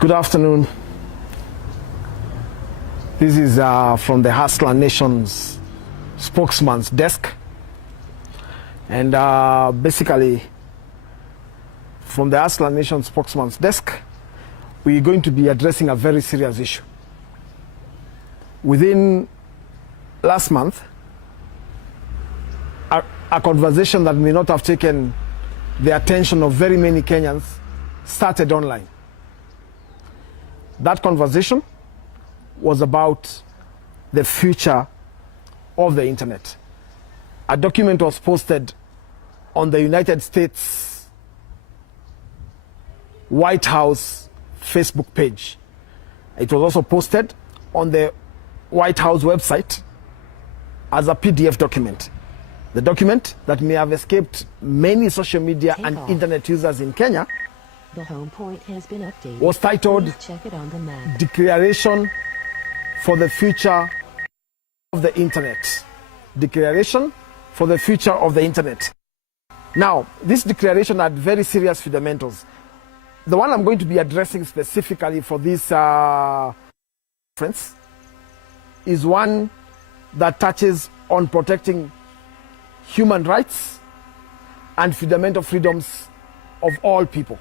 Good afternoon. This is from the Hustler Nation's spokesman's desk. And basically, from the Hustler Nation spokesman's desk, we're going to be addressing a very serious issue. Within last month, a conversation that may not have taken the attention of very many Kenyans started online. That conversation was about the future of the internet. A document was posted on the United States White House Facebook page. It was also posted on the White House website as a PDF document. The document that may have escaped many social media and internet users in Kenya the home point has been updated. Was titled Check it on the map. Declaration for the Future of the Internet. Declaration for the Future of the Internet. Now, this declaration had very serious fundamentals. The one I'm going to be addressing specifically for this conference is one that touches on protecting human rights and fundamental freedoms of all people,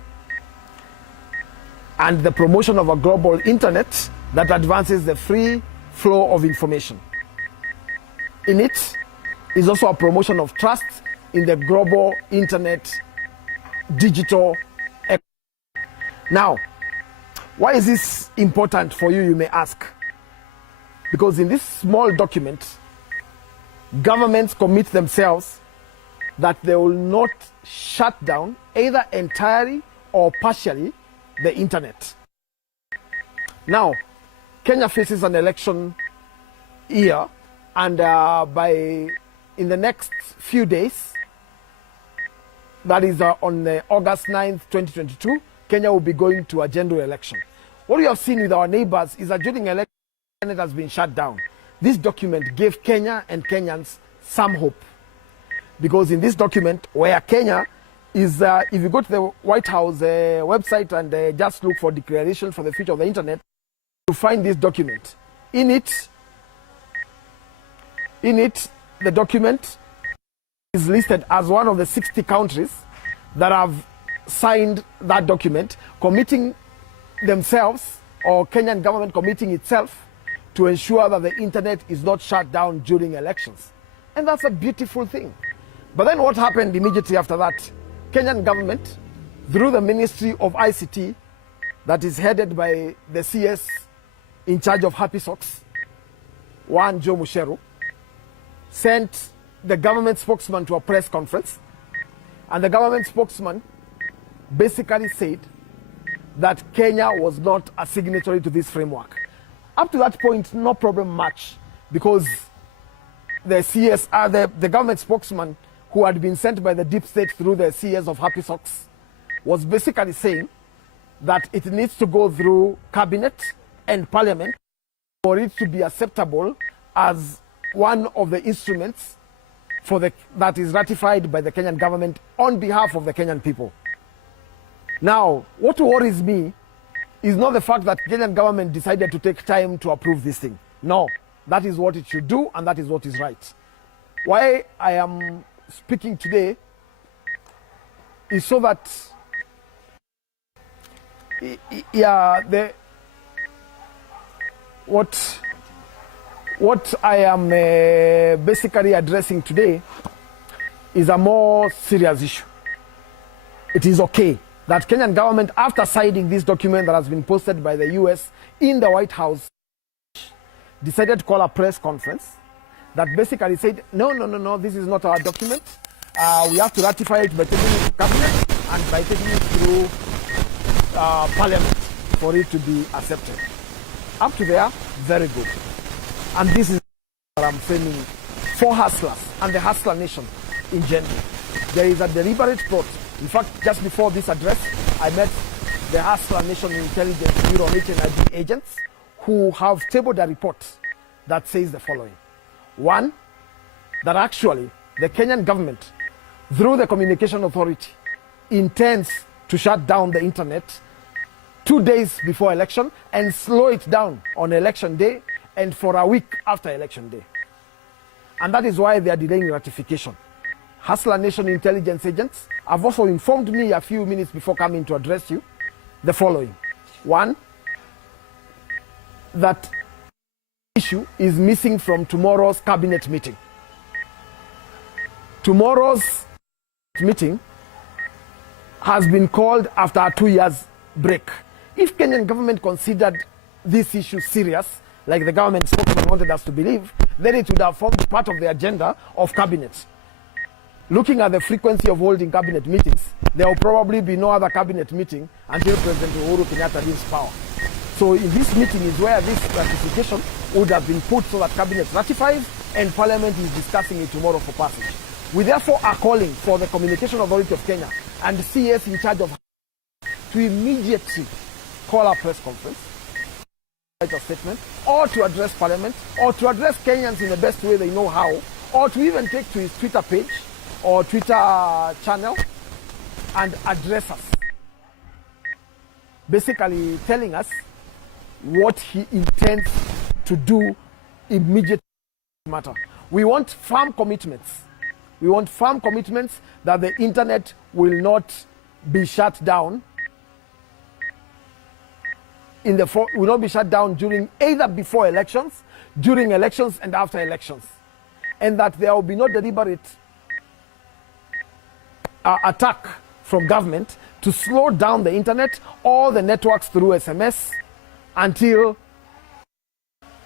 and the promotion of a global internet that advances the free flow of information. In it is also a promotion of trust in the global internet digital economy. Now, why is this important for you, you may ask? Because in this small document, governments commit themselves that they will not shut down either entirely or partially the internet. Now, Kenya faces an election year, and in the next few days, that is on August 9th, 2022, Kenya will be going to a general election. What we have seen with our neighbors is that during election, it has been shut down. This document gave Kenya and Kenyans some hope, because in this document, where Kenya is, if you go to the White House website and just look for Declaration for the Future of the Internet, you find this document. In it, the document is listed as one of the 60 countries that have signed that document, committing themselves, or Kenyan government committing itself, to ensure that the internet is not shut down during elections. And that's a beautiful thing. But then what happened immediately after that? Kenyan government, through the Ministry of ICT, that is headed by the CS in charge of Happy Socks, One Joe Musheru, sent the government spokesman to a press conference. And the government spokesman basically said that Kenya was not a signatory to this framework. Up to that point, no problem much, because the CS, the government spokesman who had been sent by the deep state through the CS of Happy Socks, was basically saying that it needs to go through cabinet and parliament for it to be acceptable as one of the instruments that is ratified by the Kenyan government on behalf of the Kenyan people. Now, what worries me is not the fact that the Kenyan government decided to take time to approve this thing. No, that is what it should do, and that is what is right. Why I am speaking today is so that what I am basically addressing today is a more serious issue. It is okay that Kenyan government, after signing this document that has been posted by the US in the White House, decided to call a press conference that basically said, no, this is not our document. We have to ratify it by taking it to cabinet and by taking it through parliament for it to be accepted. Up to there, very good. And this is what I'm saying for hustlers and the hustler nation in general. There is a deliberate plot. In fact, just before this address, I met the Hustler Nation Intelligence Bureau HNIB agents who have tabled a report that says the following. One, that actually the Kenyan government, through the Communication Authority, intends to shut down the internet 2 days before election and slow it down on election day and for a week after election day. And that is why they are delaying ratification. Hustler Nation intelligence agents have also informed me a few minutes before coming to address you the following. One, that issue is missing from tomorrow's cabinet meeting. Tomorrow's meeting has been called after a 2 years break. If Kenyan government considered this issue serious, like the government spokesman wanted us to believe, then it would have formed part of the agenda of cabinet. Looking at the frequency of holding cabinet meetings, there will probably be no other cabinet meeting until President Uhuru Kenyatta leaves power. So in this meeting is where this ratification would have been put so that cabinet ratifies and parliament is discussing it tomorrow for passage. We therefore are calling for the Communication Authority of Kenya and CS in charge of to immediately call a press conference, write a statement, or to address parliament, or to address Kenyans in the best way they know how, or to even take to his Twitter page or Twitter channel and address us. Basically telling us what he intends to do immediately matter. We want firm commitments. We want firm commitments that the internet will not be shut down will not be shut down during either before elections, during elections and after elections. And that there will be no deliberate attack from government to slow down the internet or the networks through SMS until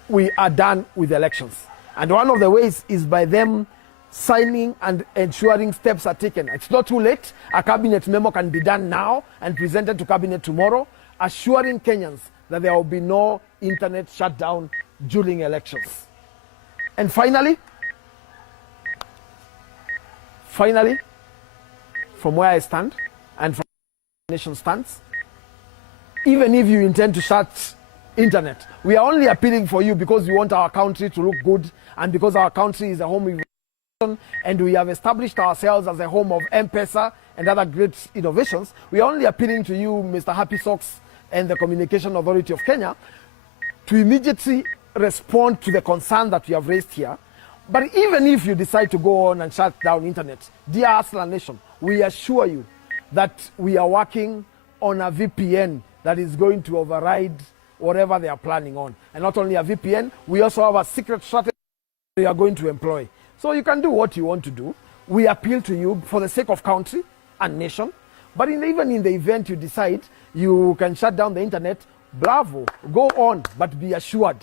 we are done with elections. And one of the ways is by them signing and ensuring steps are taken. It's not too late. A cabinet memo can be done now and presented to cabinet tomorrow, assuring Kenyans that there will be no internet shutdown during elections. And finally, from where I stand and from where the nation stands, even if you intend to shut internet, we are only appealing for you because we want our country to look good and because our country is a home of innovation and we have established ourselves as a home of M-Pesa and other great innovations. We are only appealing to you, Mr. Happy Socks and the Communication Authority of Kenya, to immediately respond to the concern that we have raised here. But even if you decide to go on and shut down internet, dear Hustler Nation, we assure you that we are working on a VPN that is going to override whatever they are planning on. And not only a VPN, we also have a secret strategy we are going to employ. So you can do what you want to do. We appeal to you for the sake of country and nation. But even in the event you decide you can shut down the internet, bravo, go on, but be assured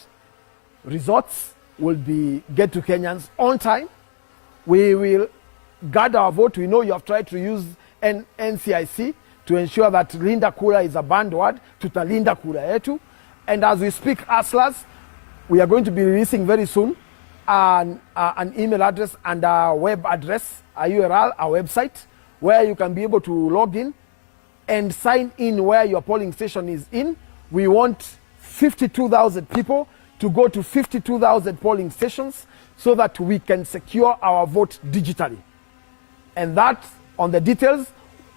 results will get to Kenyans on time. We will guard our vote. We know you have tried to use NCIC to ensure that Linda Kura is a banned word, tutalinda kura yetu. And as we speak, hustlers, we are going to be releasing very soon an email address and a web address, a URL, a website, where you can be able to log in and sign in where your polling station is in. We want 52,000 people to go to 52,000 polling stations so that we can secure our vote digitally. And that, on the details,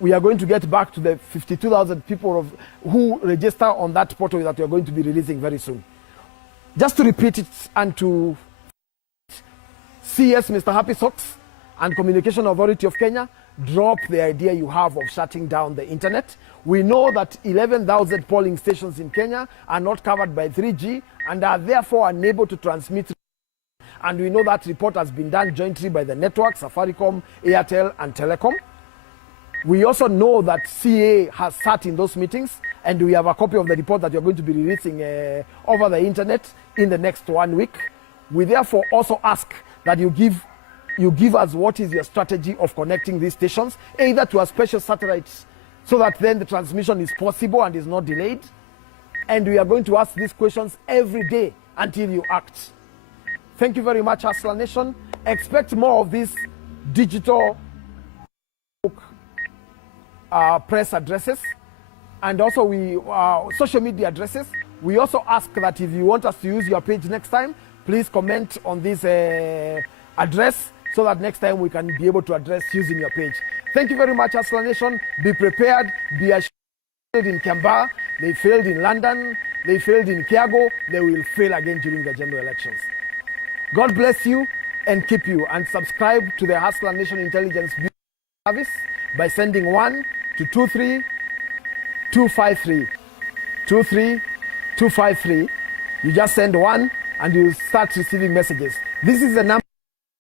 we are going to get back to the 52,000 people who register on that portal that we are going to be releasing very soon. Just to repeat it and to CS Mr. Happy Socks and Communication Authority of Kenya, drop the idea you have of shutting down the internet. We know that 11,000 polling stations in Kenya are not covered by 3G and are therefore unable to transmit. And we know that report has been done jointly by the networks, Safaricom, Airtel, and Telecom. We also know that CA has sat in those meetings, and we have a copy of the report that you're going to be releasing over the internet in the next 1 week. We therefore also ask that you give us what is your strategy of connecting these stations, either to a special satellite so that then the transmission is possible and is not delayed. And we are going to ask these questions every day until you act. Thank you very much, Hustler Nation. Expect more of these digital press addresses and also social media addresses. We also ask that if you want us to use your page next time, please comment on this address so that next time we can be able to address using your page. Thank you very much, Hustler Nation. Be prepared, be assured in Kamba. they failed in London, they failed in Kiago, they will fail again during the general elections. God bless you and keep you, and subscribe to the Hustler Nation Intelligence Service by sending 1 to 23253. 23253. You just send 1 and you start receiving messages. This is the number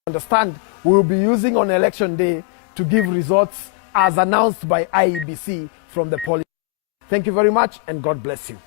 you understand we will be using on election day to give results as announced by IEBC from the polling. Thank you very much and God bless you.